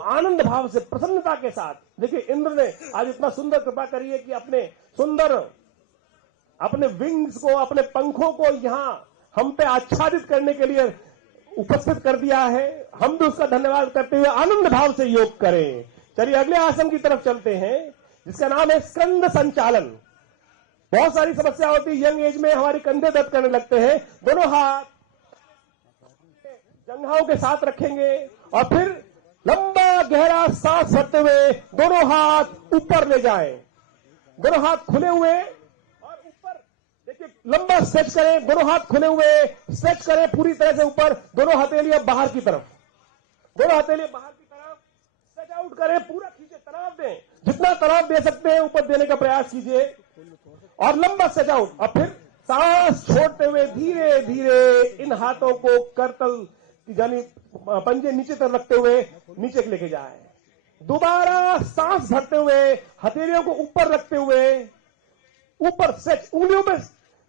आनंद भाव से, प्रसन्नता के साथ, देखिए इंद्र ने आज इतना सुंदर कृपा करी है कि अपने विंग्स को, अपने पंखों को यहां हम पे आच्छादित करने के लिए उपस्थित कर दिया है। हम भी उसका धन्यवाद करते हुए आनंद भाव से योग करें। चलिए अगले आसन की तरफ चलते हैं, जिसका नाम है स्कंद संचालन। बहुत सारी समस्या होती है यंग एज में, हमारी कंधे दर्द करने लगते हैं। दोनों हाथ जंघाओं के साथ रखेंगे और फिर लंबा गहरा सांस भरते हुए दोनों हाथ ऊपर ले जाएं। दोनों हाथ खुले हुए और ऊपर, देखिए लंबा स्ट्रेच करें, दोनों हाथ खुले हुए स्ट्रेच करें पूरी तरह से ऊपर। दोनों हथेलियां बाहर की तरफ, दोनों हथेलियां बाहर की तरफ स्ट्रेच आउट करें, पूरा खींचे, तनाव दें, जितना तनाव दे सकते हैं ऊपर देने का प्रयास कीजिए और लंबा स्ट्रेच आउट। और फिर सांस छोड़ते हुए धीरे धीरे इन हाथों को करतल यानी पंजे नीचे तरफ रखते हुए नीचे लेके जाए। दोबारा सांस भरते हुए हथेलियों को ऊपर रखते हुए ऊपर स्ट्रेच। उंगलियों पे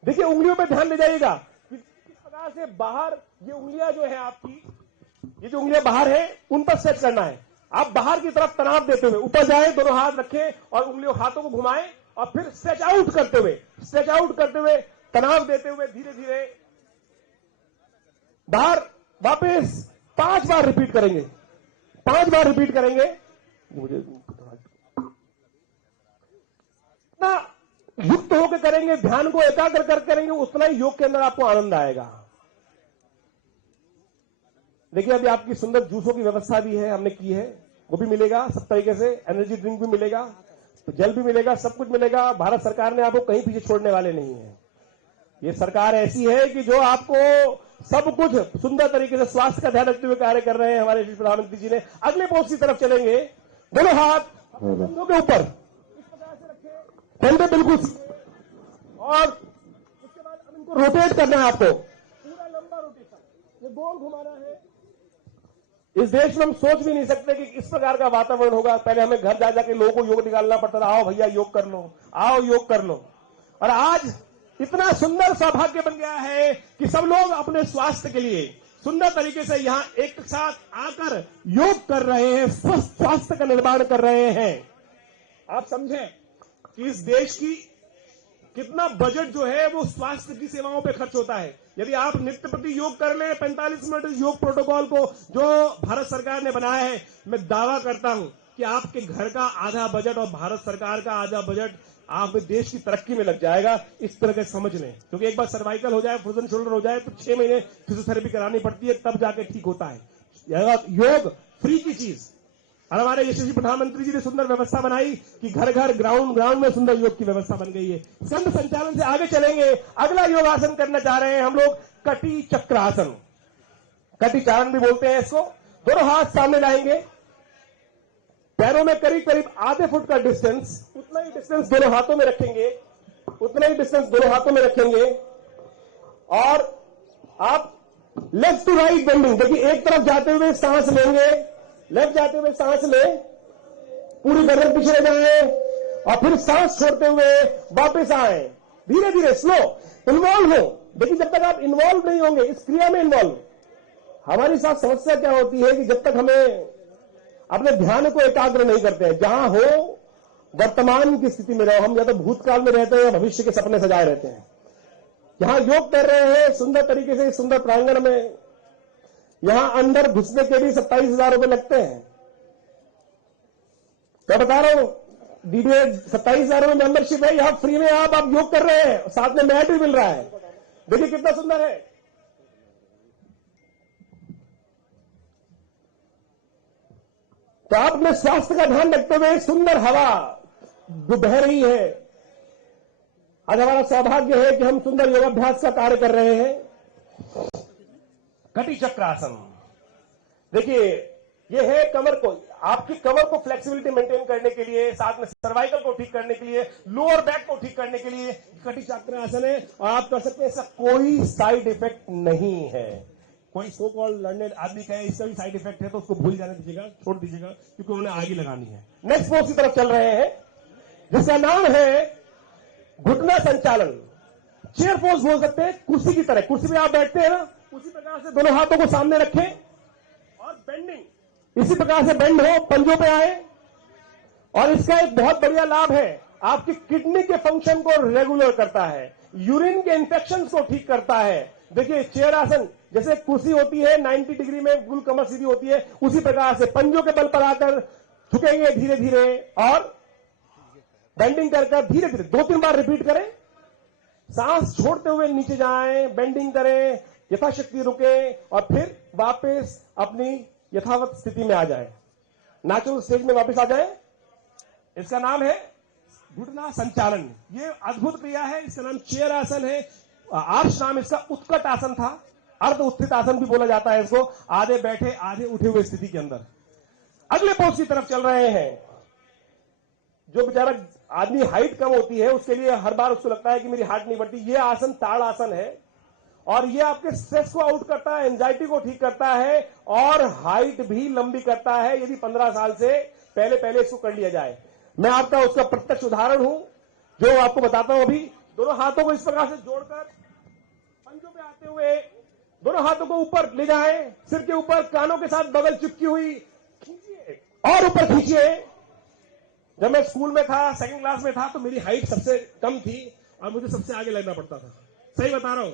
देखिए, उंगलियों पे ध्यान ले जाइएगा कि किस प्रकार से बाहर ये उंगलियां जो है आपकी, ये जो उंगलियां बाहर है उन पर स्ट्रेच करना है। आप बाहर की तरफ तनाव देते हुए ऊपर जाए, दोनों हाथ रखें और उंगलियों हाथों को घुमाएं और फिर स्ट्रेच आउट करते हुए तनाव देते हुए धीरे धीरे बाहर वापस 5 बार रिपीट करेंगे। 5 बार रिपीट करेंगे। मुझे जितना युक्त होकर करेंगे, ध्यान को एकाग्र कर करेंगे, उतना ही योग के अंदर आपको आनंद आएगा। देखिए अभी आपकी सुंदर जूसों की व्यवस्था भी है, हमने की है, वो भी मिलेगा सब तरीके से। एनर्जी ड्रिंक भी मिलेगा, तो जल भी मिलेगा, सब कुछ मिलेगा। भारत सरकार ने आपको कहीं पीछे छोड़ने वाले नहीं है। ये सरकार ऐसी है कि जो आपको सब कुछ सुंदर तरीके से स्वास्थ्य का ध्यान रखते हुए कार्य कर रहे हैं हमारे प्रधानमंत्री जी ने। अगले पोस्ट की तरफ चलेंगे। दोनों हाथ कंधों के ऊपर इस प्रकार से रखें, कंधे बिल्कुल, और उसके बाद अब इनको रोटेट करना है आपको, पूरा लंबा रोटेशन, ये गोल घुमाना है। इस देश में हम सोच भी नहीं सकते कि इस प्रकार का वातावरण होगा। पहले हमें घर जा जाके लोगों को योग निकालना पड़ता था, आओ भैया योग कर लो, आओ योग कर लो। और आज इतना सुंदर सौभाग्य बन गया है कि सब लोग अपने स्वास्थ्य के लिए सुंदर तरीके से यहां एक साथ आकर योग कर रहे हैं, स्वस्थ स्वास्थ्य का निर्माण कर रहे हैं। आप समझें कि इस देश की कितना बजट जो है वो स्वास्थ्य की सेवाओं पे खर्च होता है। यदि आप नित्य प्रति योग कर ले 45 मिनट योग प्रोटोकॉल को जो भारत सरकार ने बनाया है, मैं दावा करता हूं कि आपके घर का आधा बजट और भारत सरकार का आधा बजट आप देश की तरक्की में लग जाएगा। इस तरह के समझ लें, क्योंकि एक बार सर्वाइकल हो जाए, फ्रोजन शोल्डर हो जाए तो 6 महीने फिजियोथेरेपी करानी पड़ती है, तब जाके ठीक होता है। योग फ्री की चीज, और हमारे यशस्वी प्रधानमंत्री जी ने सुंदर व्यवस्था बनाई कि घर घर ग्राउंड में सुंदर योग की व्यवस्था बन गई है। स्कंद संचालन से आगे चलेंगे। अगला योगासन करना चाह रहे हैं हम लोग, कटी चक्रासन, कटी चारण भी बोलते हैं इसको। दोनों हाथ सामने लाएंगे, पैरों में करीब करीब आधे फुट का डिस्टेंस, उतना ही डिस्टेंस दोनों हाथों में रखेंगे, उतना ही डिस्टेंस दोनों हाथों में रखेंगे। और आप लेफ्ट टू राइट बेंडिंग, देखिए एक तरफ जाते हुए सांस लेंगे, लेफ्ट जाते हुए सांस लें, पूरी गर्दन पीछे जाए और फिर सांस छोड़ते हुए वापस आए, धीरे धीरे स्लो। इन्वॉल्व हो, देखिए जब तक आप इन्वॉल्व नहीं होंगे इस क्रिया में इन्वॉल्व, हमारी साथ समस्या क्या होती है कि जब तक हमें अपने ध्यान को एकाग्र नहीं करते हैं, जहां हो वर्तमान की स्थिति में रहो, हम या तो भूतकाल में रहते हैं या भविष्य के सपने सजाए रहते हैं। जहां योग कर रहे हैं सुंदर तरीके से, सुंदर प्रांगण में, यहां अंदर घुसने के भी 27,000 रुपए लगते हैं। क्या बता रहा हूं, डीडीए 27,000 रुपए मेंबरशिप है, यहां फ्री में आप योग कर रहे हैं, साथ में मैट भी मिल रहा है। देखिए कितना सुंदर है। तो आप अपने स्वास्थ्य का ध्यान रखते हुए सुंदर हवा जो बह रही है, आज हमारा सौभाग्य है कि हम सुंदर योगाभ्यास का कार्य कर रहे हैं। कटी चक्रासन, देखिए ये है कमर को, आपकी कमर को फ्लेक्सिबिलिटी मेंटेन करने के लिए, साथ में सर्वाइकल को ठीक करने के लिए, लोअर बैक को ठीक करने के लिए कटी चक्रासन है। और आप कर सकते हैं, इसका कोई साइड इफेक्ट नहीं है। कोई सो कॉल्ड लर्नेड आदमी कहे इसका भी साइड इफेक्ट है तो उसको भूल जाने दीजिएगा, छोड़ दीजिएगा, क्योंकि उन्हें आगे लगानी है। नेक्स्ट पोज की तरफ चल रहे हैं, जिसका नाम है घुटना संचालन। चेयर पोज बोल सकते हैं, कुर्सी की तरह, कुर्सी पे आप बैठते हैं ना, उसी प्रकार से दोनों हाथों को सामने रखें और बेंडिंग, इसी प्रकार से बेंड हो, पंजों पे आए। और इसका एक बहुत बढ़िया लाभ है, आपकी किडनी के फंक्शन को रेगुलर करता है, यूरिन के इंफेक्शन को ठीक करता है। देखिए चेयर आसन, जैसे कुर्सी होती है 90 डिग्री में बिल्कुल कमर सीधी होती है, उसी प्रकार से पंजों के बल पर आकर झुकेंगे धीरे धीरे और बेंडिंग कर धीरे धीरे 2-3 बार रिपीट करें। सांस छोड़ते हुए नीचे जाएं, बेंडिंग करें, यथाशक्ति रुके और फिर वापस अपनी यथावत स्थिति में आ जाएं, नेचुरल स्टेज में वापस आ जाएं। इसका नाम है घुटना संचालन। ये अद्भुत क्रिया है, इसका नाम चेयर आसन है। आर्ष नाम इसका उत्कट आसन था, अर्ध उत्थित आसन भी बोला जाता है इसको, आधे बैठे आधे उठे हुए स्थिति के अंदर। अगले पोज की तरफ चल रहे हैं। जो बेचारा आदमी हाइट कम होती है उसके लिए हर बार उसको लगता है कि मेरी हाइट नहीं बढ़ती, ये आसन ताड़ आसन है और ये आपके स्ट्रेस को आउट करता है, एंजाइटी को ठीक करता है और हाइट भी लंबी करता है, यदि 15 साल से पहले इसको कर लिया जाए। मैं आपका उसका प्रत्यक्ष उदाहरण हूं जो आपको बताता हूं। अभी दोनों हाथों को इस प्रकार से जोड़कर पंजों पे आते हुए दोनों हाथों को ऊपर ले जाएं, सिर के ऊपर, कानों के साथ बगल चिपकी हुई खींचिए और ऊपर खींचिए। जब मैं स्कूल में था, सेकंड क्लास में था, तो मेरी हाइट सबसे कम थी और मुझे सबसे आगे लगना पड़ता था। सही बता रहा हूं,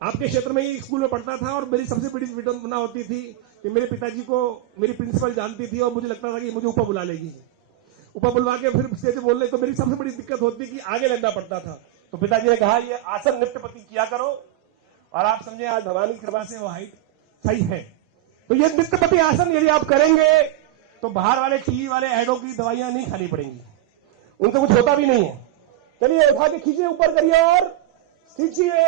आपके क्षेत्र में ही स्कूल में पढ़ता था और मेरी सबसे बड़ी विडंबना होती थी कि मेरे पिताजी को मेरी प्रिंसिपल जानती थी और मुझे लगता था कि मुझे ऊपर बुला लेगी, ऊपर बुलवा के फिर स्टेज पे बोलने। तो मेरी सबसे बड़ी दिक्कत होती कि आगे लगना पड़ता था। तो पिताजी ने कहा ये आसन नित्यपति किया करो और आप समझे आज भगवान की कृपा से वो हाइट सही है। तो ये नित्यपति आसन यदि आप करेंगे तो बाहर वाले टीवी वाले एडों की दवाइयां नहीं खानी पड़ेंगी, उनसे कुछ होता भी नहीं है। चलिए उठा के खींचिए, ऊपर करिए और खींचिए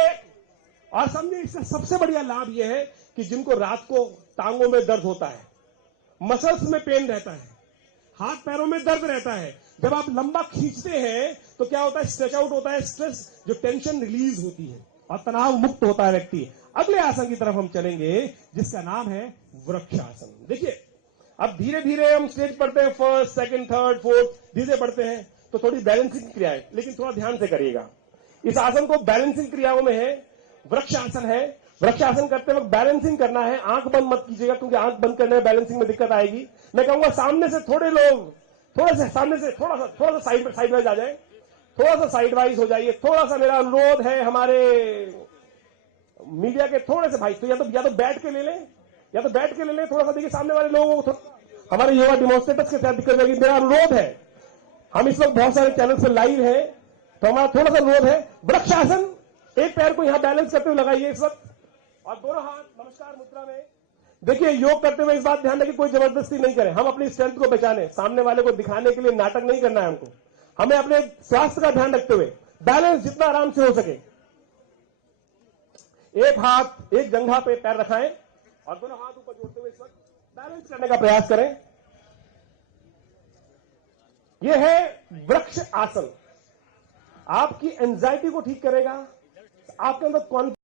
और समझिए इसका सबसे बढ़िया लाभ यह है कि जिनको रात को टांगों में दर्द होता है, मसल्स में पेन रहता है, हाथ पैरों में दर्द रहता है, जब आप लंबा खींचते हैं तो क्या होता है, स्ट्रेच आउट होता है, स्ट्रेस जो टेंशन रिलीज होती है और तनाव मुक्त होता है व्यक्ति। अगले आसन की तरफ हम चलेंगे जिसका नाम है वृक्षासन। देखिए अब धीरे धीरे हम स्टेज पढ़ते हैं, फर्स्ट, सेकंड, थर्ड, फोर्थ, धीरे पढ़ते हैं तो थोड़ी बैलेंसिंग क्रिया है, लेकिन थोड़ा ध्यान से करिएगा। इस आसन को बैलेंसिंग क्रियाओं में है, वृक्षासन है। वृक्षासन करते वक्त बैलेंसिंग करना है, आंख बंद मत कीजिएगा क्योंकि आंख बंद करने में बैलेंसिंग में दिक्कत आएगी। मैं कहूंगा सामने से थोड़े लोग थोड़ा सा साइड वाइज आ जाए, थोड़ा सा साइड वाइज हो जाइए। थोड़ा सा मेरा अनुरोध है हमारे मीडिया के थोड़े से भाई, तो या तो बैठ के ले लें थोड़ा सा। देखिए सामने वाले लोगों को हमारे युवा डिमोन्स्ट्रेटर्स के साथ दिक्कत होगी। मेरा अनुरोध है, हम इस वक्त बहुत सारे चैनल से लाइव है तो हमारा थोड़ा सा अनुरोध है, वृक्षासन एक पैर को यहां बैलेंस करते हुए लगाइए इस वक्त और दोनों हाथ नमस्कार मुद्रा में। देखिए योग करते हुए इस बात ध्यान रखिए कोई जबरदस्ती नहीं करें, हम अपनी स्ट्रेंथ को पहचाने, सामने वाले को दिखाने के लिए नाटक नहीं करना है हमको। हमें अपने स्वास्थ्य का ध्यान रखते हुए बैलेंस जितना आराम से हो सके, एक हाथ एक जंघा पे पैर रखाएं और दोनों हाथ ऊपर जोड़ते हुए इस वक्त बैलेंस करने का प्रयास करें। यह है वृक्ष आसन, आपकी एंजाइटी को ठीक करेगा, आपके अंदर कॉन्फिडेंस